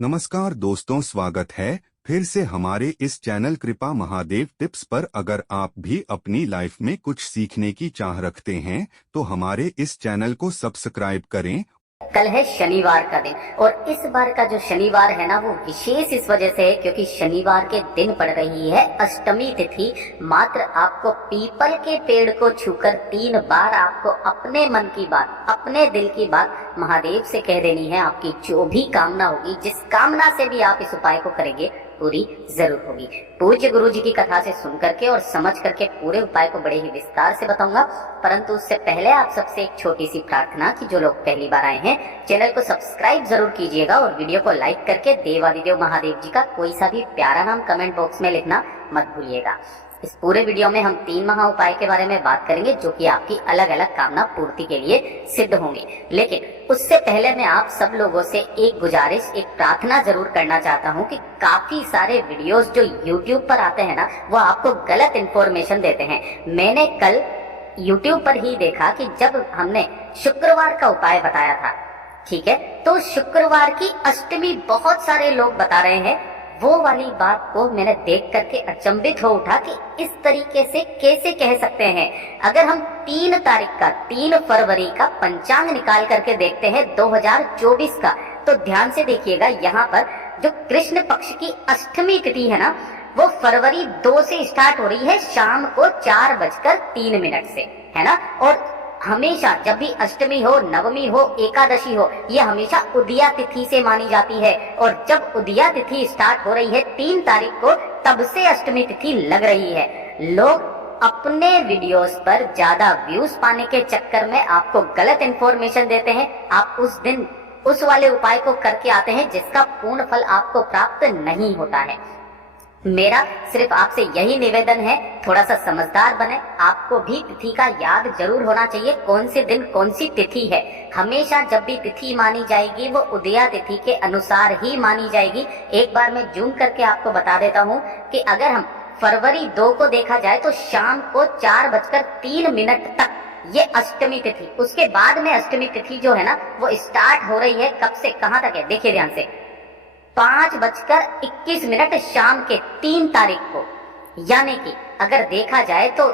नमस्कार दोस्तों, स्वागत है फिर से हमारे इस चैनल कृपा महादेव टिप्स पर। अगर आप भी अपनी लाइफ में कुछ सीखने की चाह रखते हैं तो हमारे इस चैनल को सब्सक्राइब करें। कल है शनिवार का दिन और इस बार का जो शनिवार है ना वो विशेष इस वजह से है क्योंकि शनिवार के दिन पड़ रही है अष्टमी तिथि। मात्र आपको पीपल के पेड़ को छूकर 3 बार आपको अपने मन की बात, अपने दिल की बात महादेव से कह देनी है। आपकी जो भी कामना होगी, जिस कामना से भी आप इस उपाय को करेंगे, पूरी जरूर होगी। पूज्य गुरु जी की कथा से सुन करके और समझ करके पूरे उपाय को बड़े ही विस्तार से बताऊंगा, परंतु उससे पहले आप सबसे एक छोटी सी प्रार्थना कि जो लोग पहली बार आए हैं चैनल को सब्सक्राइब जरूर कीजिएगा और वीडियो को लाइक करके देवादिदेव महादेव जी का कोई सा भी प्यारा नाम कमेंट बॉक्स में लिखना मत भूलिएगा। इस पूरे वीडियो में हम 3 महा उपाय के बारे में बात करेंगे जो कि आपकी अलग अलग कामना पूर्ति के लिए सिद्ध होंगे। लेकिन उससे पहले मैं आप सब लोगों से एक गुजारिश, एक प्रार्थना जरूर करना चाहता हूं कि काफी सारे वीडियोस जो YouTube पर आते हैं ना वो आपको गलत इन्फॉर्मेशन देते हैं। मैंने कल YouTube पर ही देखा कि जब हमने शुक्रवार का उपाय बताया था, ठीक है, तो शुक्रवार की अष्टमी बहुत सारे लोग बता रहे हैं। वो वाली बात को मैंने देख करके अचंभित हो उठा कि इस तरीके से कैसे कह सकते हैं। अगर हम 3 तारीख का, 3 फरवरी का पंचांग निकाल करके देखते हैं 2024 का, तो ध्यान से देखिएगा, यहाँ पर जो कृष्ण पक्ष की अष्टमी तिथि है ना वो फरवरी 2 से स्टार्ट हो रही है, शाम को 4:03 से, है ना। और हमेशा जब भी अष्टमी हो, नवमी हो, एकादशी हो, ये हमेशा उदया तिथि से मानी जाती है। और जब उदया तिथि स्टार्ट हो रही है 3 तारीख को, तब से अष्टमी तिथि लग रही है। लोग अपने वीडियोस पर ज्यादा व्यूज पाने के चक्कर में आपको गलत इंफॉर्मेशन देते हैं। आप उस दिन उस वाले उपाय को करके आते हैं जिसका पूर्ण फल आपको प्राप्त नहीं होता है। मेरा सिर्फ आपसे यही निवेदन है, थोड़ा सा समझदार बने। आपको भी तिथि का याद जरूर होना चाहिए, कौन से दिन कौन सी तिथि है। हमेशा जब भी तिथि मानी जाएगी वो उदया तिथि के अनुसार ही मानी जाएगी। एक बार मैं जूम करके आपको बता देता हूँ कि अगर हम फरवरी 2 को देखा जाए तो शाम को 4:03 तक ये अष्टमी तिथि, उसके बाद में अष्टमी तिथि जो है ना वो स्टार्ट हो रही है। कब से कहाँ तक है देखिए ध्यान से, 5:21 शाम के 3 तारीख को। यानी कि अगर देखा जाए तो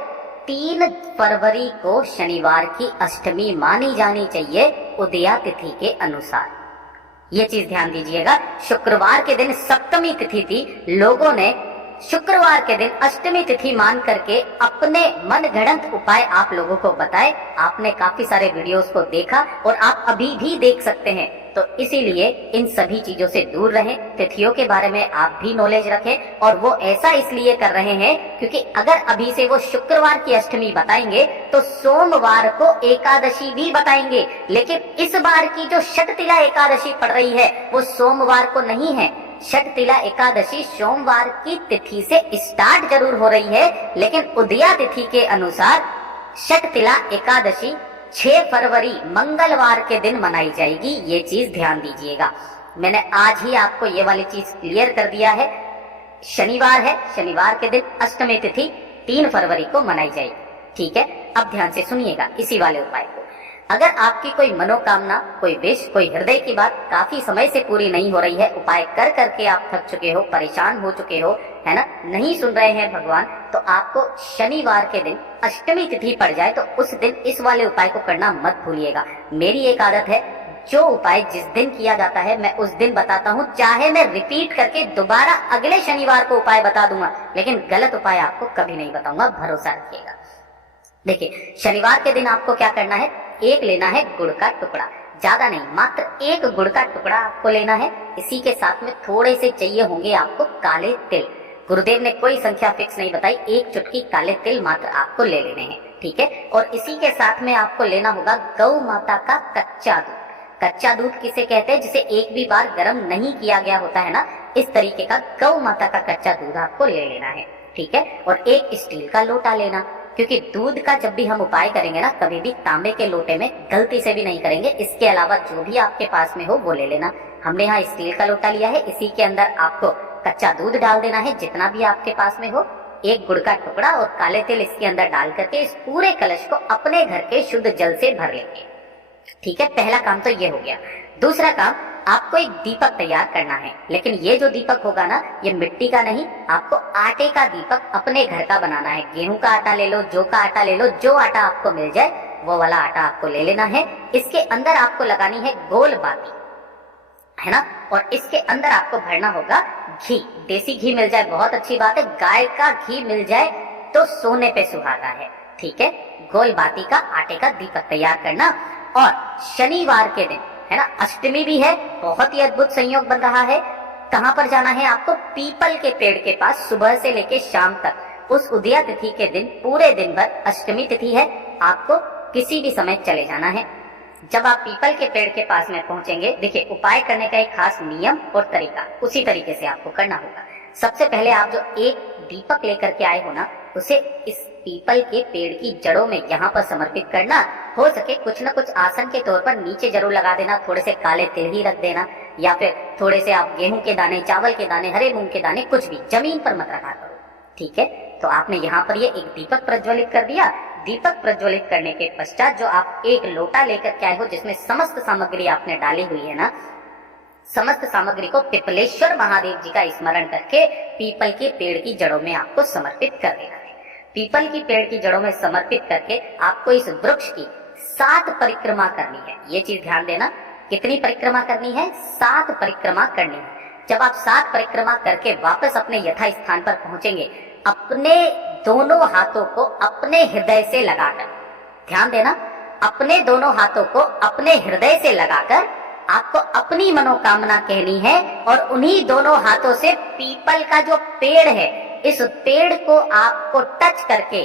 3 फरवरी को शनिवार की अष्टमी मानी जानी चाहिए उदया तिथि के अनुसार। ये चीज ध्यान दीजिएगा। शुक्रवार के दिन सप्तमी तिथि थी, लोगों ने शुक्रवार के दिन अष्टमी तिथि मान करके अपने मन गढ़ंत उपाय आप लोगों को बताए। आपने काफी सारे वीडियोस को देखा और आप अभी भी देख सकते हैं। तो इसीलिए इन सभी चीजों से दूर रहें, तिथियों के बारे में आप भी नॉलेज रखें। और वो ऐसा इसलिए कर रहे हैं क्योंकि अगर अभी से वो शुक्रवार की अष्टमी बताएंगे तो सोमवार को एकादशी भी बताएंगे। लेकिन इस बार की जो षटतिला एकादशी पड़ रही है वो सोमवार को नहीं है। षटतिला एकादशी सोमवार की तिथि से स्टार्ट जरूर हो रही है, लेकिन उदया तिथि के अनुसार षटतिला एकादशी 6 फरवरी मंगलवार के दिन मनाई जाएगी। ये चीज ध्यान दीजिएगा। मैंने आज ही आपको ये वाली चीज क्लियर कर दिया है। शनिवार है, शनिवार के दिन अष्टमी तिथि 3 फरवरी को मनाई जाएगी, ठीक है। अब ध्यान से सुनिएगा इसी वाले उपाय को। अगर आपकी कोई मनोकामना, कोई विश, कोई हृदय की बात काफी समय से पूरी नहीं हो रही है, उपाय कर करके आप थक चुके हो, परेशान हो चुके हो, है ना, नहीं सुन रहे हैं भगवान, तो आपको शनिवार के दिन अष्टमी तिथि पड़ जाए तो उस दिन इस वाले उपाय को करना मत भूलिएगा। मेरी एक आदत है, जो उपाय जिस दिन किया जाता है मैं उस दिन बताता हूँ, चाहे मैं रिपीट करके दोबारा अगले शनिवार को उपाय बता दूंगा, लेकिन गलत उपाय आपको कभी नहीं बताऊंगा, भरोसा रखिएगा। देखिए, शनिवार के दिन आपको क्या करना है, एक लेना है गुड़ का टुकड़ा, ज्यादा नहीं, मात्र 1 गुड़ का टुकड़ा आपको लेना है। इसी के साथ में थोड़े से चाहिए होंगे आपको काले तिल। गुरुदेव ने कोई संख्या फिक्स नहीं बताई, 1 चुटकी काले तिल मात्र आपको ले लेने हैं, ठीक है। और इसी के साथ में आपको लेना होगा गौ माता का कच्चा दूध। कच्चा दूध किसे कहते हैं, जिसे एक भी बार गर्म नहीं किया गया होता है ना, इस तरीके का गौ माता का कच्चा दूध आपको ले लेना है, ठीक है। और 1 स्टील का लोटा लेना, क्योंकि दूध का जब भी हम उपाय करेंगे ना, कभी भी तांबे के लोटे में गलती से भी नहीं करेंगे। इसके अलावा जो भी आपके पास में हो वो ले लेना। हमने यहाँ स्टील का लोटा लिया है, इसी के अंदर आपको कच्चा दूध डाल देना है जितना भी आपके पास में हो, 1 गुड़ का टुकड़ा और काले तिल इसके अंदर डाल करके इस पूरे कलश को अपने घर के शुद्ध जल से भर लेंगे, ठीक है। पहला काम तो ये हो गया। दूसरा काम, आपको एक दीपक तैयार करना है, लेकिन ये जो दीपक होगा ना, ये मिट्टी का नहीं, आपको आटे का दीपक अपने घर का बनाना है। गेहूं का आटा ले लो, जौ का आटा ले लो, जो आटा आपको मिल जाए वो वाला आटा आपको ले लेना है। इसके अंदर आपको लगानी है गोल बाती, है ना, और इसके अंदर आपको भरना होगा घी। देसी घी मिल जाए बहुत अच्छी बात है, गाय का घी मिल जाए तो सोने पे सुहागा है। ठीक है, गोल बाती का आटे का दीपक तैयार करना। और शनिवार के दिन, है ना, अष्टमी भी है, बहुत ही अद्भुत संयोग बन रहा है। कहां पर जाना है आपको? पीपल के पेड़ के पास सुबह से लेके शाम तक, उस उदया तिथि के दिन पूरे दिन भर, अष्टमी तिथि है, आपको किसी भी समय चले जाना है। जब आप पीपल के पेड़ के पास में पहुंचेंगे, देखिए उपाय करने का एक खास नियम और तरीका उसी तरीके से आपको करना होगा। सबसे पहले आप जो एक दीपक लेकर के आए हो ना, उसे इस पीपल के पेड़ की जड़ों में यहाँ पर समर्पित करना। हो सके कुछ न कुछ आसन के तौर पर नीचे जरूर लगा देना, थोड़े से काले तिल ही रख देना, या फिर थोड़े से आप गेहूं के दाने, चावल के दाने, हरे मूंग के दाने, कुछ भी, जमीन पर मत रखा करो। ठीक है, तो आपने यहाँ पर ये एक दीपक प्रज्वलित कर दिया। दीपक प्रज्वलित करने के पश्चात जो आप एक लोटा लेकर के आए हो, जिसमें समस्त सामग्री आपने डाली हुई है ना, समस्त सामग्री को पिपलेश्वर महादेव जी का स्मरण करके पीपल के पेड़ की जड़ों में आपको समर्पित कर देना है। पीपल की पेड़ की जड़ों में समर्पित करके आपको इस वृक्ष की 7 परिक्रमा करनी है। ये चीज ध्यान देना, कितनी परिक्रमा करनी है? 7 परिक्रमा करनी है। जब आप 7 परिक्रमा करके वापस अपने यथा स्थान पर पहुंचेंगे, अपने दोनों हाथों को अपने हृदय से लगाकर, ध्यान देना, अपने दोनों हाथों को अपने हृदय से लगाकर आपको अपनी मनोकामना कहनी है, और उन्हीं दोनों हाथों से पीपल का जो पेड़ है, इस पेड़ को आपको टच करके,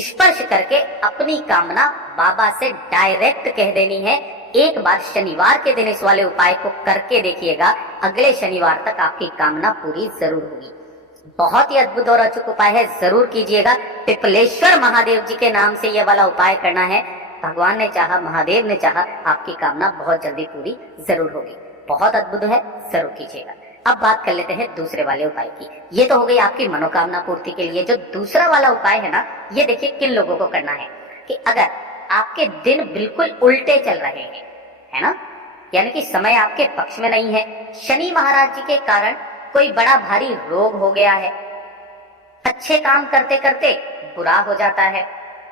स्पर्श करके अपनी कामना बाबा से डायरेक्ट कह देनी है। एक बार शनिवार के दिन इस वाले उपाय को करके देखिएगा, अगले शनिवार तक आपकी कामना पूरी जरूर होगी। बहुत ही अद्भुत और अचूक उपाय है, जरूर कीजिएगा। पिपलेश्वर महादेव जी के नाम से यह वाला उपाय करना है। भगवान ने चाहा, महादेव ने चाहा, आपकी कामना बहुत जल्दी पूरी जरूर होगी। बहुत अद्भुत है, जरूर कीजिएगा। अब बात कर लेते हैं दूसरे वाले उपाय की। ये तो हो गई आपकी मनोकामना पूर्ति के लिए। जो दूसरा वाला उपाय है ना, ये देखिए किन लोगों को करना है कि अगर आपके दिन बिल्कुल उल्टे चल रहे हैं, है ना, यानी कि समय आपके पक्ष में नहीं है, शनि महाराज जी के कारण कोई बड़ा भारी रोग हो गया है, अच्छे काम करते करते बुरा हो जाता है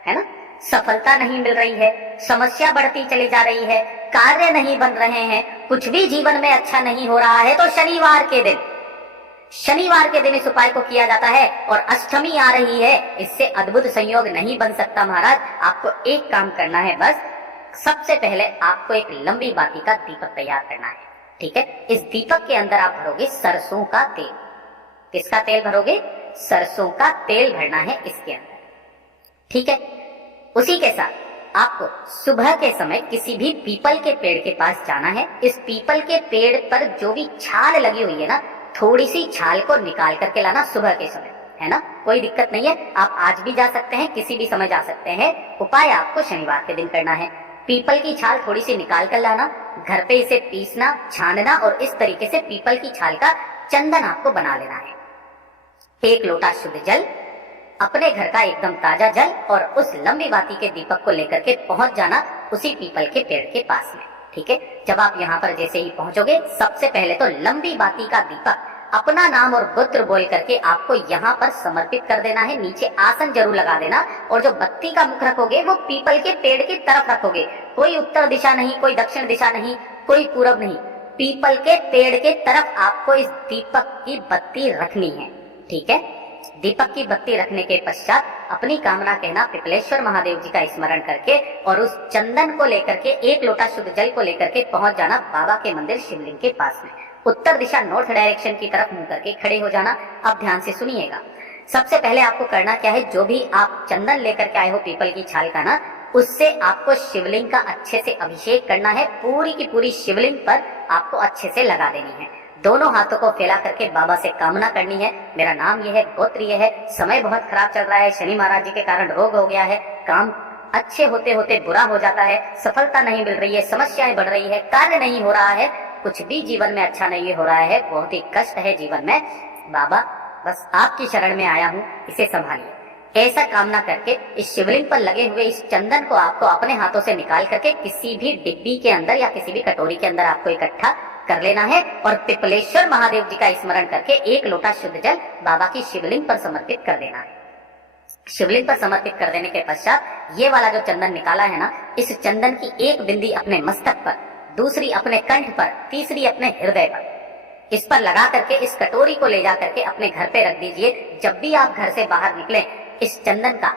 ना, सफलता नहीं मिल रही है, समस्या बढ़ती चली जा रही है, कार्य नहीं बन रहे हैं, कुछ भी जीवन में अच्छा नहीं हो रहा है, तो शनिवार के दिन इस उपाय को किया जाता है। और अष्टमी आ रही है, इससे अद्भुत संयोग नहीं बन सकता महाराज। आपको एक काम करना है, बस सबसे पहले आपको एक लंबी बाती का दीपक तैयार करना है। ठीक है, इस दीपक के अंदर आप भरोगे सरसों का तेल। किसका तेल भरोगे? सरसों का तेल भरना है इसके अंदर। ठीक है, उसी के साथ आपको सुबह के समय किसी भी पीपल के पेड़ के पास जाना है। इस पीपल के पेड़ पर जो भी छाल लगी हुई है ना, थोड़ी सी छाल को निकाल करके लाना सुबह के समय, है ना, कोई दिक्कत नहीं है। आप आज भी जा सकते हैं, किसी भी समय जा सकते हैं। उपाय आपको शनिवार के दिन करना है। पीपल की छाल थोड़ी सी निकाल कर लाना, घर पे इसे पीसना, छानना, और इस तरीके से पीपल की छाल का चंदन आपको बना लेना है। 1 लोटा शुद्ध जल, अपने घर का एकदम ताजा जल, और उस लंबी बाती के दीपक को लेकर के पहुंच जाना उसी पीपल के पेड़ के पास में। ठीक है, जब आप यहाँ पर जैसे ही पहुंचोगे, सबसे पहले तो लंबी बाती का दीपक अपना नाम और गोत्र बोल करके आपको यहाँ पर समर्पित कर देना है। नीचे आसन जरूर लगा देना, और जो बत्ती का मुख रखोगे वो पीपल के पेड़ की तरफ रखोगे। कोई उत्तर दिशा नहीं, कोई दक्षिण दिशा नहीं, कोई पूरब नहीं, पीपल के पेड़ के तरफ आपको इस दीपक की बत्ती रखनी है। ठीक है, दीपक की बत्ती रखने के पश्चात अपनी कामना कहना पिपलेश्वर महादेव जी का स्मरण करके, और उस चंदन को लेकर के 1 लोटा शुद्ध जल को लेकर के पहुंच जाना बाबा के मंदिर शिवलिंग के पास में। उत्तर दिशा नॉर्थ डायरेक्शन की तरफ मुंह करके खड़े हो जाना। अब ध्यान से सुनिएगा, सबसे पहले आपको करना क्या है, जो भी आप चंदन लेकर के आए हो पीपल की छाल का ना, उससे आपको शिवलिंग का अच्छे से अभिषेक करना है। पूरी की पूरी शिवलिंग पर आपको अच्छे से लगा देनी है। दोनों हाथों को फैला करके बाबा से कामना करनी है, मेरा नाम ये है, गोत्र ये है, समय बहुत खराब चल रहा है, शनि महाराज जी के कारण रोग हो गया है, काम अच्छे होते होते बुरा हो जाता है, सफलता नहीं मिल रही है, समस्याएं बढ़ रही है, कार्य नहीं हो रहा है, कुछ भी जीवन में अच्छा नहीं हो रहा है, बहुत ही कष्ट है जीवन में, बाबा बस आपकी शरण में आया हूँ, इसे संभालिए। ऐसा कामना करके इस शिवलिंग पर लगे हुए इस चंदन को आपको अपने हाथों से निकाल करके किसी भी डिब्बी के अंदर या किसी भी कटोरी के अंदर आपको इकट्ठा कर लेना है और पिपलेश्वर महादेव जी का स्मरण करके 1 लोटा शुद्ध जल बाबा की शिवलिंग पर समर्पित कर देना है। शिवलिंग पर समर्पित कर देने के पश्चात ये वाला जो चंदन निकाला है ना, इस चंदन की एक बिंदी अपने मस्तक पर, दूसरी अपने कंठ पर, तीसरी अपने हृदय पर, इस पर लगा करके इस कटोरी को ले जा करके अपने घर पे रख दीजिए। जब भी आप घर से बाहर निकलें, इस चंदन का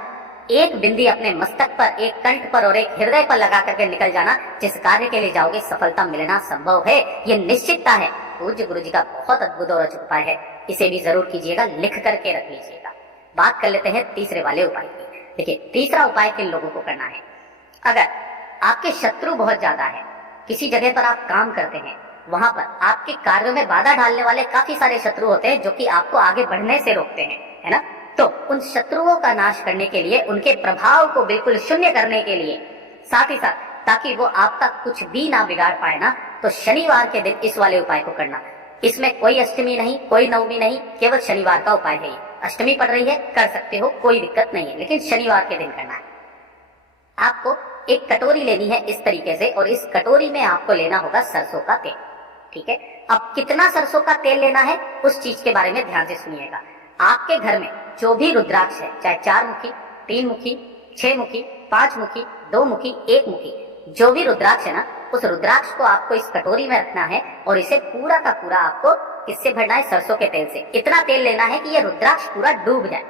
एक बिंदी अपने मस्तक पर, एक कंठ पर और एक हृदय पर लगा करके निकल जाना। जिस कार्य के लिए जाओगे सफलता मिलना संभव है, ये निश्चितता है। पूज्य गुरु जी का बहुत अद्भुत और अचूक उपाय है, इसे भी जरूर कीजिएगा, लिख करके रख लीजिएगा। बात कर लेते हैं तीसरे वाले उपाय की। देखिए, तीसरा उपाय किन लोगों को करना है? अगर आपके शत्रु बहुत ज्यादा है, किसी जगह पर आप काम करते हैं, वहां पर आपके कार्यों में बाधा डालने वाले काफी सारे शत्रु होते हैं जो कि आपको आगे बढ़ने से रोकते हैं, है ना? तो उन शत्रुओं का नाश करने के लिए, उनके प्रभाव को बिल्कुल शून्य करने के लिए, साथ ही साथ ताकि वो आपका कुछ भी ना बिगाड़ पाए ना, तो शनिवार के दिन इस वाले उपाय को करना। इसमें कोई अष्टमी नहीं, कोई नवमी नहीं, केवल शनिवार का उपाय है। अष्टमी पड़ रही है, कर सकते हो, कोई दिक्कत नहीं है, लेकिन शनिवार के दिन करना है। आपको एक कटोरी लेनी है इस तरीके से, और इस कटोरी में आपको लेना होगा सरसों का तेल। ठीक है, अब कितना सरसों का तेल लेना है उस चीज के बारे में ध्यान से सुनिएगा। आपके घर में जो भी रुद्राक्ष है, चाहे 4 मुखी, 3 मुखी, 6 मुखी, 5 मुखी, 2 मुखी, 1 मुखी, जो भी रुद्राक्ष है ना, उस रुद्राक्ष को आपको इस कटोरी में रखना है और इसे पूरा का पूरा आपको किससे भरना है? सरसों के तेल से। इतना तेल लेना है कि ये रुद्राक्ष पूरा डूब जाए,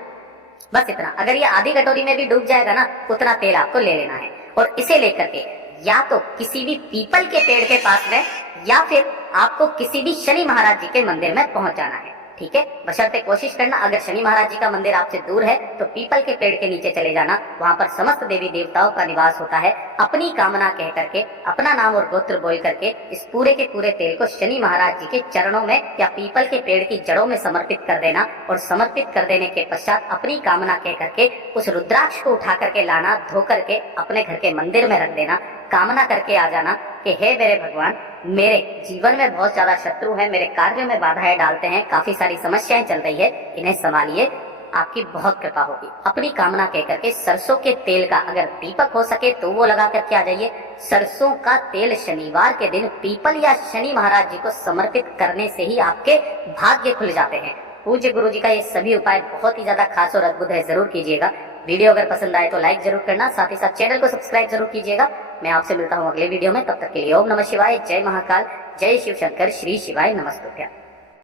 बस इतना। अगर ये आधी कटोरी में भी डूब जाएगा ना, उतना तेल आपको ले लेना है और इसे लेकर के या तो किसी भी पीपल के पेड़ के पास में, या फिर आपको किसी भी शनि महाराज जी के मंदिर में पहुंच जाना है। ठीक है, बशर्ते कोशिश करना, अगर शनि महाराज जी का मंदिर आपसे दूर है तो पीपल के पेड़ के नीचे चले जाना। वहां पर समस्त देवी देवताओं का निवास होता है। अपनी कामना कह करके, अपना नाम और गोत्र बोल करके इस पूरे के पूरे तेल को शनि महाराज जी के चरणों में या पीपल के पेड़ की जड़ों में समर्पित कर देना। और समर्पित कर देने के पश्चात अपनी कामना कह करके उस रुद्राक्ष को उठा करके लाना, धो करके अपने घर के मंदिर में रख देना। कामना करके आ जाना कि हे मेरे भगवान, मेरे जीवन में बहुत ज्यादा शत्रु हैं, मेरे कार्यों में बाधाएं डालते हैं, काफी सारी समस्याएं चल रही है, इन्हें संभालिए, आपकी बहुत कृपा होगी। अपनी कामना कह करके सरसों के तेल का, अगर दीपक हो सके तो वो लगा करके आ जाइए। सरसों का तेल शनिवार के दिन पीपल या शनि महाराज जी को समर्पित करने से ही आपके भाग्य खुल जाते हैं। पूज्य गुरु जी का ये सभी उपाय बहुत ही ज्यादा खास और अद्भुत है, जरूर कीजिएगा। वीडियो अगर पसंद आए तो लाइक जरूर करना, साथ ही साथ चैनल को सब्सक्राइब जरूर कीजिएगा। मैं आपसे मिलता हूँ अगले वीडियो में, तब तक के लिए ओम नमः शिवाय, जय महाकाल, जय शिव शंकर, श्री शिवाय नमस्तुभ्यं।